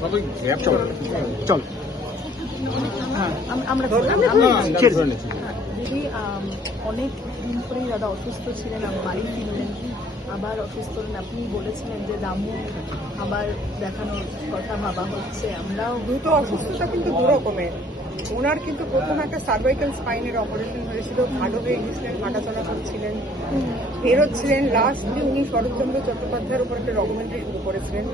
চল দিদি অনেক দিন ধরেই দাদা অসুস্থ ছিলেন, বাড়ি ফিরলেন, আবার অসুস্থ হলেন। আপনি বলেছিলেন যে দামু আবার দেখানোর কথা ভাবা হচ্ছে। আমরাও দ্রুত অসুস্থতা কিন্তু দু রকমের। ওনার কিন্তু প্রথম একটা সার্ভাইকাল স্পাইনের অপারেশন হয়েছিল, ভালো হয়ে গেছিলেন, হাঁটাচলা করছিলেন, বেরোচ্ছিলেন। লাস্টলি উনি শরৎচন্দ্র চট্টোপাধ্যায়ের উপর একটা ডকুমেন্টারি শুরু করেছিলেন,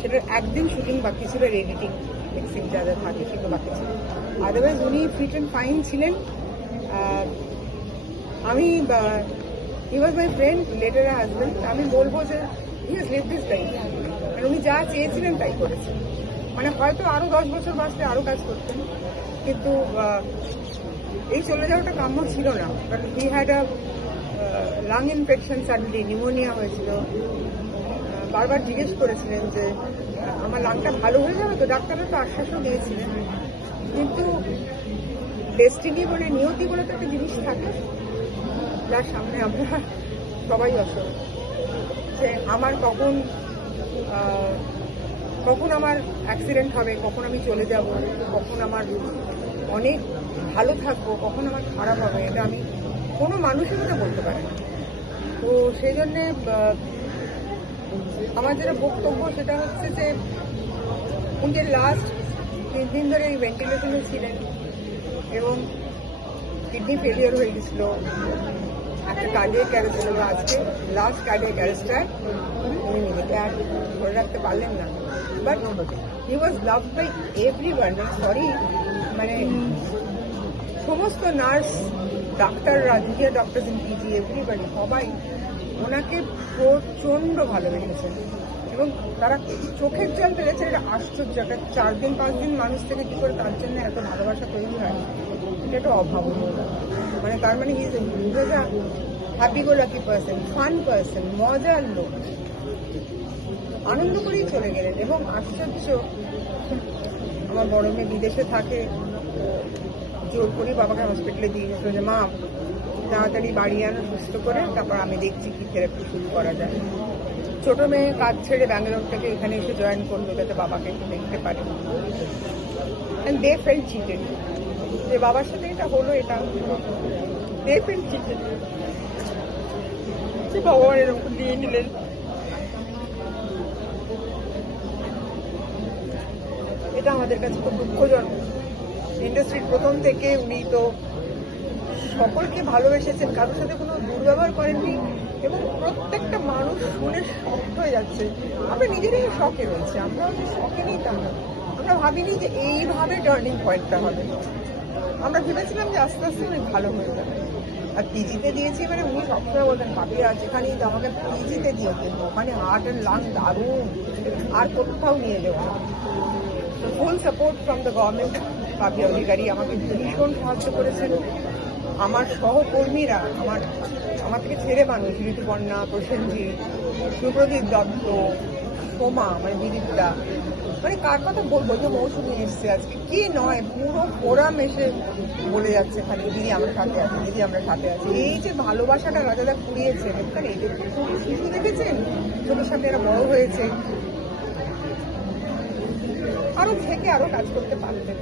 সেটার একদিন শুটিং বাকি ছিল, এডিটিং মিক্সিং যাদের থাকে সেগুলো বাকি ছিল। আদারওয়াইজ উনি ফিট অ্যান্ড ফাইন ছিলেন। আমি he was my friend, later husband. আমি বলবো যে he has lived his life, আর উনি যা চেয়েছিলেন তাই করেছেন। মানে হয়তো আরো 10 বছর বাঁচলে আরো কাজ করতেন, কিন্তু এই চলে যাওয়াটা কাম্য ছিল না। But he had a lung infection, suddenly pneumonia হয়েছিল। বারবার জিজ্ঞেস করেছিলেন যে আমার লাংটা ভালো হয়ে যাবে তো, ডাক্তাররা তো আশ্বাসও দিয়েছিলেন। কিন্তু ডেস্টিনি বলে, নিয়তি বলে তো একটা জিনিস থাকে, যার সামনে আমরা সবাই অসল, যে আমার কখন আমার অ্যাক্সিডেন্ট হবে, কখন আমি চলে যাব, কখন আমার অনেক ভালো থাকবো, কখন আমার খারাপ হবে, এটা আমি কোনো মানুষই এটা বলতে পারে না। তো সেই জন্যে আমার যেটা বক্তব্য সেটা হচ্ছে যে উনি লাস্ট 3 দিন ধরে এই ভেন্টিলেশনে ছিলেন এবং কিডনি ফেলিয়ার হয়ে গেছিল, একটা কার্ডিয়াক অ্যারেস্ট ছিল। আজকে লাস্ট কার্ডিয়াক অ্যারেস্টটায় উনি নিজেকে আর ধরে রাখতে পারলেন না। But he was loved by everyone. Sorry, মানে সমস্ত নার্স, ডাক্তাররা, junior doctors in PG, everybody, সবাই ওনাকে প্রচণ্ড ভালোবেসেছেন এবং তারা চোখের জল ফেলেছে। এটা আশ্চর্য, একটা 4 দিন 5 দিন মানুষ থেকে কি করে তার জন্য এত ভালোবাসা তৈরি হয়, এটা একটা অভাবনীয়। মানে তার মানে he is a happy go lucky person, fun person, মজার লোক, আনন্দ করেই চলে গেলেন। এবং আশ্চর্য, আমার বড় মেয়ে বিদেশে থাকে, জোর করে বাবাকে হসপিটালে দিয়ে গেছিল যে মা তাড়াতাড়ি বাড়ি আনো সুস্থ করে, তারপর আমি দেখছি কি থেরাপি শুরু করা যায়। ছোট মেয়ে কাজ ছেড়ে ব্যাঙ্গালোর থেকে এখানে এসে জয়েন করলো যাতে বাবাকে একটু দেখতে পারে। অ্যান্ড দে ফেল্ট চিটেড, যে বাবার সাথে এটা হলো, এটা দে ফেল্ট চিটেড, যে ভগবান এরকম দিয়ে নিলেন। এটা আমাদের কাছে খুব দুঃখজনক। ইন্ডাস্ট্রির প্রথম থেকে উনি তো সকলকে ভালোবেসেছেন, কারোর সাথে কোনো দুর্ব্যবহার করেননি এবং প্রত্যেকটা মানুষ শুনে শক হয়ে যাচ্ছে। আমরা নিজেরাই শখে রয়েছে, আমরাও যে শখে নেই তা না। আমরা ভাবিনি যে এইভাবে টার্নিং পয়েন্টটা হবে। আমরা ভেবেছিলাম যে আস্তে আস্তে উনি ভালো হয়ে যাবে। আর পিজিতে দিয়েছি, মানে উনি সবসময় বলতেন পাপিয়া যেখানেই আমাকে পিজিতে দিয়ে দেবো, ওখানে হার্ট অ্যান্ড লাং দারুণ, আর কোথাও নিয়ে যাবো। Full support from the government. Papiya Adhikari আমাকে ভীষণ সাহায্য করেছেন। আমার সহকর্মীরা, আমার থেকে ছেলে মানুষ, ঋতুপর্ণা, প্রসেনজিৎ, সুপ্রদীপ দত্ত, সোমা, মানে দিদিদা, মানে কার কথা বলবো, যে মৌসুমি এসছে আজকে, কে নয়, পুরো ফোরাম এসে বলে যাচ্ছে খালি দিদি আমরা সাথে আছি, দিদি আমরা সাথে আছি। এই যে ভালোবাসাটা রাজাদা কুড়িয়েছেন, এখানে এই যে শিশু দেখেছেন, ছোটোর সাথে এরা বড় হয়েছে, আরো থেকে আরো কাজ করতে পারতেন।